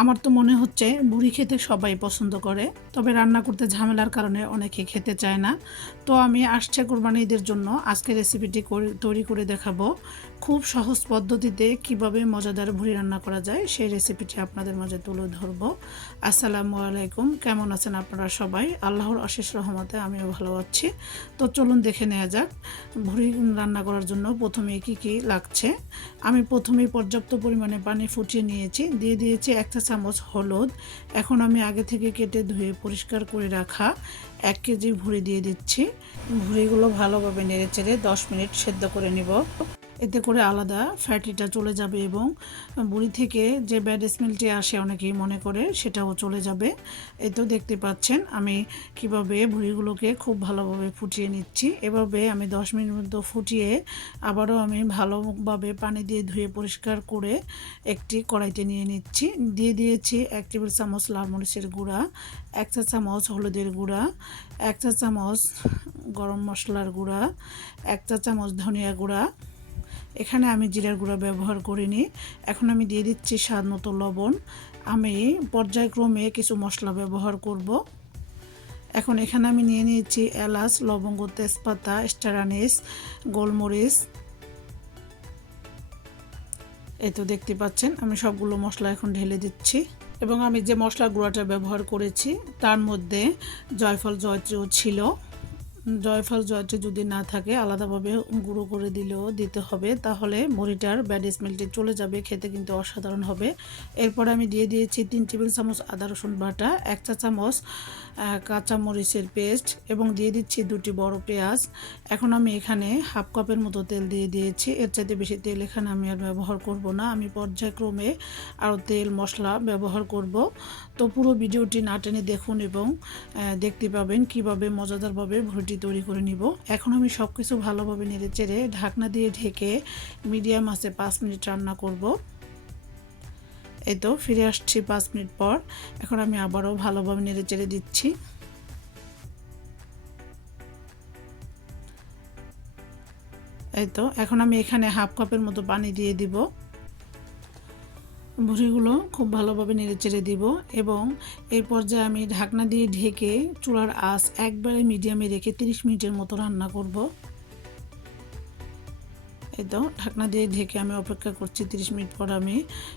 আমার তো মনে হচ্ছে ভুড়ি খেতে সবাই পছন্দ করে, তবে রান্না করতে ঝামেলার কারণে অনেকে খেতে চায় না। তো আমি আসছে কোরবানি ঈদের জন্য আজকে রেসিপিটি তৈরি করে দেখাবো। খুব সহজ পদ্ধতিতে কিভাবে মজাদার ভুড়ি রান্না করা যায় সেই রেসিপিটি আপনাদের মাঝে তুলে ধরবো। আসসালামু আলাইকুম, কেমন আছেন আপনারা সবাই? আল্লাহর অশেষ রহমতে আমিও ভালো আছি। তো চলুন দেখে নেওয়া যাক ভুড়ি রান্না করার জন্য প্রথমে কি কি লাগছে। আমি প্রথমেই পর্যাপ্ত পরিমাণে পানি ফুটিয়ে নিয়েছি, দিয়ে দিয়েছি 1 চা চামচ হলুদ। এখন আমি আগে থেকে কেটে ধুয়ে পরিষ্কার করে রাখা 1 কেজি ভুড়ি দিয়ে দিচ্ছি। ভুড়িগুলো ভালোভাবে নেড়েচেড়ে 10 মিনিট সেদ্ধ করে নিব। এতে করে আলাদা ফ্যাটিটা চলে যাবে এবং ভুড়ি থেকে যে ব্যাড স্মেলটি আসে অনেকেই মনে করে সেটাও চলে যাবে। এই তো দেখতে পাচ্ছেন আমি কিভাবে ভুড়িগুলোকে খুব ভালোভাবে ফুটিয়ে নিচ্ছি। এভাবে আমি 10 মিনিট মতো ফুটিয়ে আবারও আমি ভালোভাবে পানি দিয়ে ধুয়ে পরিষ্কার করে একটি কড়াইতে নিয়ে নিচ্ছি। দিয়ে দিয়েছি 1 টেবিল চামচ লাল মরিচের গুঁড়া, 1 চা চামচ হলুদের গুঁড়া, 1 চা চামচ গরম মশলার গুঁড়া, 1 চা চামচ ধনিয়া গুঁড়া। এখানে আমি জিরার গুঁড়া ব্যবহার করিনি। এখন আমি দিয়ে দিচ্ছি স্বাদ মতো লবণ। আমি পর্যায়ক্রমে কিছু মশলা ব্যবহার করব। এখন এখানে আমি নিয়ে নিয়েছি এলাচ, লবঙ্গ, তেজপাতা, স্টার আনিস, গোলমরিচ। এই তো দেখতে পাচ্ছেন আমি সবগুলো মশলা এখন ঢেলে দিচ্ছি এবং আমি যে মশলা গুঁড়াটা ব্যবহার করেছি তার মধ্যে জয়ফল জয়ত্রীও ছিল। জয়ফল জয়ত্রী যদি না থাকে আলাদাভাবে গুঁড়ো করে দিলেও দিতে হবে, তাহলে মুড়িটার ব্যাড স্মেলটি চলে যাবে, খেতে কিন্তু অসাধারণ হবে। এরপর আমি দিয়ে দিয়েছি 3 টেবিল চামচ আদা রসুন বাটা, 1 চা চামচ কাঁচা মরিচের পেস্ট এবং দিয়ে দিচ্ছি 2টি বড় পেঁয়াজ। এখন আমি এখানে হাফ কাপের মতো তেল দিয়ে দিয়েছি। এর চাইতে বেশি তেল এখানে আমি আর ব্যবহার করব না। আমি পর্যায়ক্রমে আরও তেল মশলা ব্যবহার করব। তো পুরো ভিডিওটি না টেনে দেখুন এবং দেখতে পাবেন কিভাবে মজাদারভাবে ভুড়িটি তৈরি করে নিব। এখন আমি সব কিছু ভালোভাবে নেড়েচেড়ে ঢাকনা দিয়ে ঢেকে মিডিয়াম আঁচে 5 মিনিট রান্না করব। এই তো ফিরে আসছি 5 মিনিট পর। এখন আমি আবারও ভালোভাবে নেড়েচেড়ে দিচ্ছি। এই তো এখন আমি এখানে হাফ কাপের মতো পানি দিয়ে দিব। ভুড়িগুলো খুব ভালোভাবে নেড়েচেড়ে দিব এবং এই পর্যায়ে আমি ঢাকনা দিয়ে ঢেকে চুলার আঁচ একবারে মিডিয়ামে রেখে 30 মিনিটের মতো রান্না করব। এই তো ঢাকনা দিয়ে ঢেকে আমি অপেক্ষা করছি। 30 মিনিট পর আমি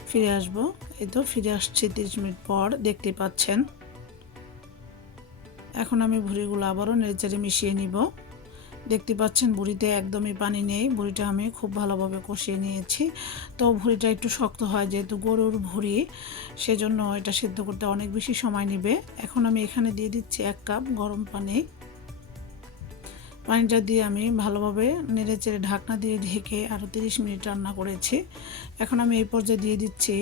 ফিরে আসব। এই তো ফিরে আসছি 30 মিনিট পর, দেখতে পাচ্ছেন। এখন আমি ভুড়িগুলো আবারও নেড়েচেড়ে মিশিয়ে নিব। দেখতে পাচ্ছেন ভুড়িতে একদমই পানি নেই, ভুড়িটা আমি খুব ভালোভাবে কষিয়ে নিয়েছি। তো ভুড়িটা একটু শক্ত হয় যেহেতু গরুর ভুড়ি, সেজন্য এটা সিদ্ধ করতে অনেক বেশি সময় নেবে। এখন আমি এখানে দিয়ে দিচ্ছি 1 কাপ গরম পানি। পানিটা দিয়ে আমি ভালোভাবে নেড়েচেড়ে ঢাকনা দিয়ে ঢেকে আরও 30 মিনিট রান্না করেছি। এখন আমি এই পর্যায়ে দিয়ে দিচ্ছি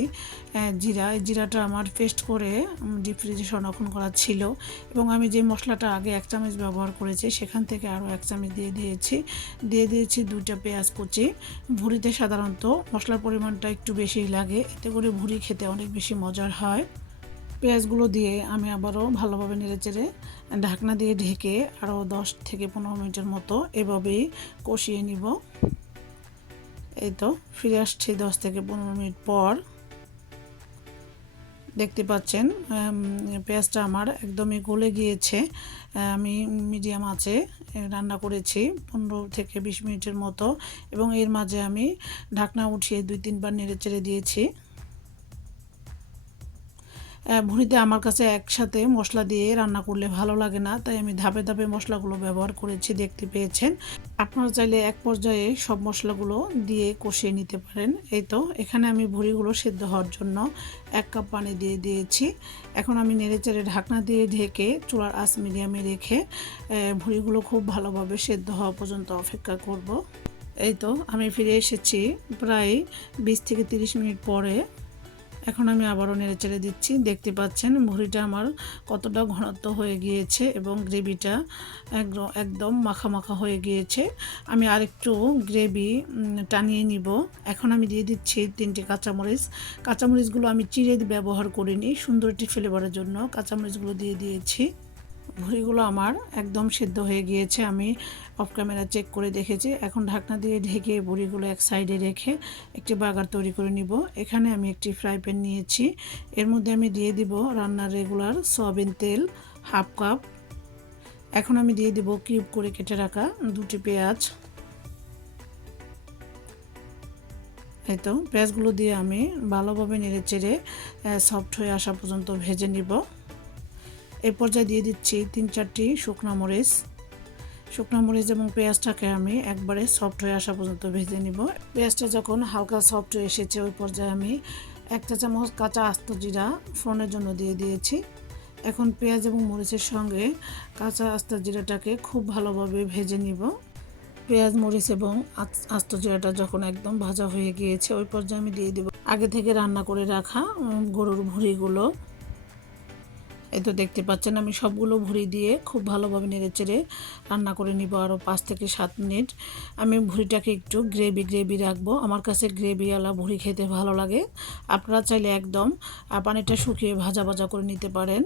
জিরা। এই জিরাটা আমার পেস্ট করে ডিপ ফ্রিজে সংরক্ষণ করা ছিল এবং আমি যে মশলাটা আগে 1 চামচ ব্যবহার করেছি সেখান থেকে আরও 1 চামচ দিয়ে দিয়েছি 2টা পেঁয়াজ কুচি। ভুড়িতে সাধারণত মশলার পরিমাণটা একটু বেশিই লাগে, এতে করে ভুড়ি খেতে অনেক বেশি মজার হয়। পেঁয়াজগুলো দিয়ে আমি আবারও ভালোভাবে নেড়েচেড়ে ঢাকনা দিয়ে ঢেকে আরও 10 থেকে 15 মিনিটের মতো এভাবেই কষিয়ে নিব। এই তো ফিরে আসছি 10 থেকে 15 মিনিট পর। দেখতে পাচ্ছেন পেঁয়াজটা আমার একদমই গলে গিয়েছে। আমি মিডিয়াম আঁচে রান্না করেছি 15 থেকে 20 মিনিটের মতো এবং এর মাঝে আমি ঢাকনা উঠিয়ে 2-3 বার নেড়েচেড়ে দিয়েছি। ভুড়িতে আমার কাছে একসাথে মশলা দিয়ে রান্না করলে ভালো লাগে না, তাই আমি ধাপে ধাপে মশলাগুলো ব্যবহার করেছি, দেখতে পেয়েছেন। আপনারা চাইলে এক পর্যায়ে সব মশলাগুলো দিয়ে কষিয়ে নিতে পারেন। এই তো এখানে আমি ভুড়িগুলো সেদ্ধ হওয়ার জন্য 1 কাপ পানি দিয়ে দিয়েছি। এখন আমি নেড়েচেড়ে ঢাকনা দিয়ে ঢেকে চুলার আঁচ মিডিয়ামে রেখে ভুড়িগুলো খুব ভালোভাবে সেদ্ধ হওয়া পর্যন্ত অপেক্ষা করব। এই তো আমি ফিরে এসেছি প্রায় 20 থেকে 30 মিনিট পরে। এখন আমি আবারও নেড়েচেড়ে দিচ্ছি। দেখতে পাচ্ছেন ভুড়িটা আমার কতটা ঘনত্ব হয়ে গিয়েছে এবং গ্রেভিটা একদম মাখা মাখা হয়ে গিয়েছে। আমি আরেকটু গ্রেভি টানিয়ে নিব। এখন আমি দিয়ে দিচ্ছি 3টে কাঁচামরিচ। কাঁচামরিচগুলো আমি চিড়ে ব্যবহার করিনি, সুন্দর একটি ফ্লেভারের জন্য কাঁচামরিচগুলো দিয়ে দিয়েছি। ভুঁড়িগুলো আমার একদম সিদ্ধ হয়ে গিয়েছে, আমি অফ ক্যামেরা চেক করে দেখেছি। এখন ঢাকনা দিয়ে ঢেকে ভুঁড়িগুলো এক সাইডে রেখে একটি বাগার তৈরি করে নিব। এখানে আমি একটি ফ্রাই প্যান নিয়েছি, এর মধ্যে আমি দিয়ে দিব রান্নার রেগুলার সয়াবিন তেল হাফ কাপ। এখন আমি দিয়ে দিব কিউব করে কেটে রাখা দুটি পেঁয়াজ। এই তো পেঁয়াজগুলো দিয়ে আমি ভালোভাবে নেড়ে চেড়ে সফট হয়ে আসা পর্যন্ত ভেজে নিব। এই পর্যায়ে দিয়ে দিচ্ছি 3-4টি শুকনো মরিচ এবং পেঁয়াজটাকে আমি একবারে সফট হয়ে আসা পর্যন্ত ভেজে নিব। পেঁয়াজটা যখন হালকা সফট হয়ে এসেছে ওই পর্যায়ে আমি 1 চা চামচ কাঁচা আস্ত জিরা ফোড়নের জন্য দিয়ে দিয়েছি। এখন পেঁয়াজ এবং মরিচের সঙ্গে কাঁচা আস্ত জিরাটাকে খুব ভালোভাবে ভেজে নিব। পেঁয়াজ মরিচ এবং আস্ত জিরাটা যখন একদম ভাজা হয়ে গিয়েছে ওই পর্যায়ে আমি দিয়ে দেব আগে থেকে রান্না করে রাখা গরুর ভুঁড়িগুলো। এই তো দেখতে পাচ্ছেন আমি সবগুলো ভুঁড়ি দিয়ে খুব ভালোভাবে নেড়েচেড়ে রান্না করে নিব আরও 5 থেকে 7 মিনিট। আমি ভুঁড়িটাকে একটু গ্রেভি রাখবো, আমার কাছে গ্রেভিওয়ালা ভুঁড়ি খেতে ভালো লাগে। আপনারা চাইলে একদম পানিটা শুকিয়ে ভাজা করে নিতে পারেন।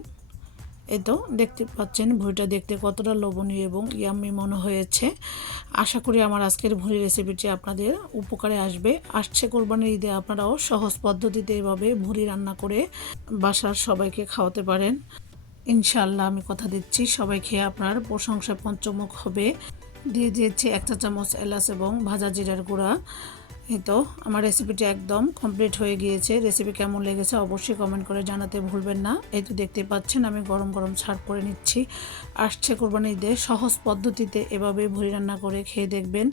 এই তো দেখতে পাচ্ছেন ভুঁড়িটা দেখতে কতটা লোভনীয় এবং ইয়াম্মি মনে হয়েছে। আশা করি আমার আজকের ভুঁড়ি রেসিপিটি আপনাদের উপকারে আসছে কোরবানির ঈদে আপনারাও সহজ পদ্ধতিতে এভাবে ভুঁড়ি রান্না করে বাসার সবাইকে খাওয়াতে পারেন। ইনশাআল্লাহ আমি কথা দিচ্ছি সবাই খেয়ে আপনার প্রশংসায় পঞ্চমুখ হবে। দিয়ে দিয়েছি 1 চা চামচ এলাচ এবং ভাজা জিরার গুঁড়া। এই তো আমার রেসিপিটি একদম কমপ্লিট হয়ে গিয়েছে। রেসিপি কেমন লেগেছে অবশ্যই কমেন্ট করে জানাতে ভুলবেন না। এই তো দেখতে পাচ্ছেন আমি গরম সার্ভ করে নিচ্ছি। আসছে কোরবানির ঈদে সহজ পদ্ধতিতে এভাবে ভুঁড়ি রান্না করে খেয়ে দেখবেন।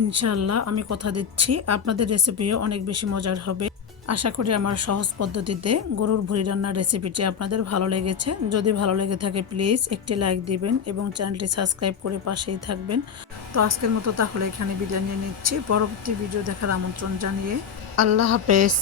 ইনশাআল্লাহ আমি কথা দিচ্ছি আপনাদের রেসিপিও অনেক বেশি মজার হবে। আশা করি আমার সহজ পদ্ধতিতে গরুর ভুঁড়ি রান্নার রেসিপিটি আপনাদের ভালো লেগেছে। যদি ভালো লেগে থাকে প্লিজ একটি লাইক দিবেন এবং চ্যানেলটি সাবস্ক্রাইব করে পাশেই থাকবেন। তো আজকের মতো তাহলে এখানে বিদায় নিয়ে নিচ্ছি। পরবর্তী ভিডিও দেখার আমন্ত্রণ জানিয়ে আল্লাহ হাফেজ।